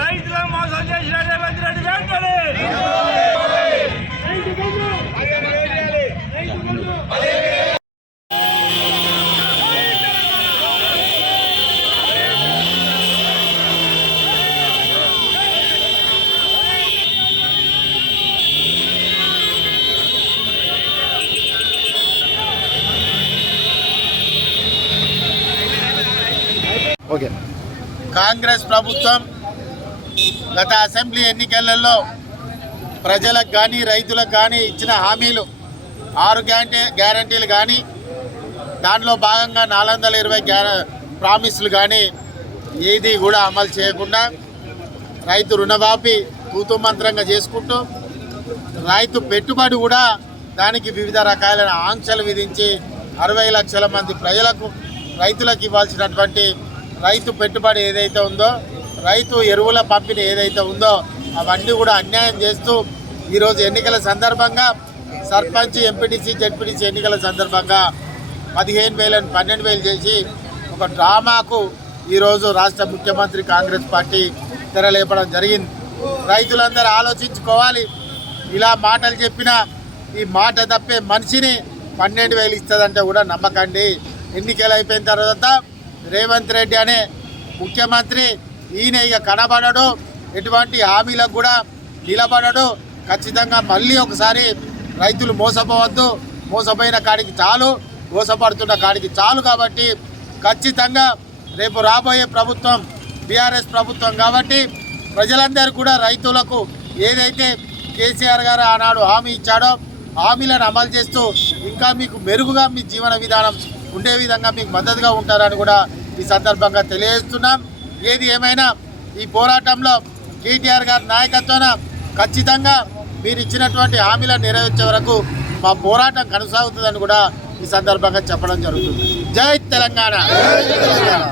రైతుల మోసం చేసిన రేవంత్ రెడ్డి వెంటనే కాంగ్రెస్ ప్రభుత్వం గత అసెంబ్లీ ఎన్నికలలో ప్రజలకు కానీ రైతులకు కానీ ఇచ్చిన హామీలు 6 గ్యారంటీలు కానీ దానిలో భాగంగా 420 ప్రామిస్లు కానీ ఏది కూడా అమలు చేయకుండా రైతు రుణమాఫీ తూతు మంత్రంగా చేసుకుంటూ రైతు పెట్టుబడి కూడా దానికి వివిధ రకాలైన ఆంక్షలు విధించి 60 లక్షల మంది రైతులకు ఇవ్వాల్సినటువంటి రైతు పెట్టుబడి ఏదైతే ఉందో రైతు ఎరువుల పంపిణీ ఏదైతే ఉందో అవన్నీ కూడా అన్యాయం చేస్తూ ఈరోజు ఎన్నికల సందర్భంగా సర్పంచ్ ఎంపీటీసీ జెడ్పీటీసీ ఎన్నికల సందర్భంగా 15,000 12,000 చేసి ఒక డ్రామాకు ఈరోజు రాష్ట్ర ముఖ్యమంత్రి కాంగ్రెస్ పార్టీ తెరలేపడం జరిగింది. రైతులందరూ ఆలోచించుకోవాలి. ఇలా మాటలు చెప్పినా ఈ మాట తప్పే మనిషిని 12,000 ఇస్తుందంటే కూడా నమ్మకండి. ఎన్నికలు అయిపోయిన తర్వాత రేవంత్ రెడ్డి అనే ముఖ్యమంత్రి ఈయన ఇక కనబడడు, ఎటువంటి హామీలకు కూడా నిలబడడు. ఖచ్చితంగా మళ్ళీ ఒకసారి రైతులు మోసపోవద్దు, మోసపోయిన కాడికి చాలు, మోసపడుతున్న కాడికి చాలు. కాబట్టి ఖచ్చితంగా రేపు రాబోయే ప్రభుత్వం బీఆర్ఎస్ ప్రభుత్వం కాబట్టి ప్రజలందరూ కూడా రైతులకు ఏదైతే కేసీఆర్ గారు ఆనాడు హామీ ఇచ్చాడో హామీలను అమలు చేస్తూ ఇంకా మీకు మెరుగుగా మీ జీవన విధానం ఉండే విధంగా మీకు మద్దతుగా ఉంటారని కూడా ఈ సందర్భంగా తెలియజేస్తున్నాం. ఏది ఏమైనా ఈ పోరాటంలో కేటీఆర్ గారి నాయకత్వాన ఖచ్చితంగా మీరు ఇచ్చినటువంటి హామీలను నెరవేర్చే వరకు మా పోరాటం కొనసాగుతుందని కూడా ఈ సందర్భంగా చెప్పడం జరుగుతుంది. జై తెలంగాణ,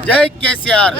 జై కేసీఆర్.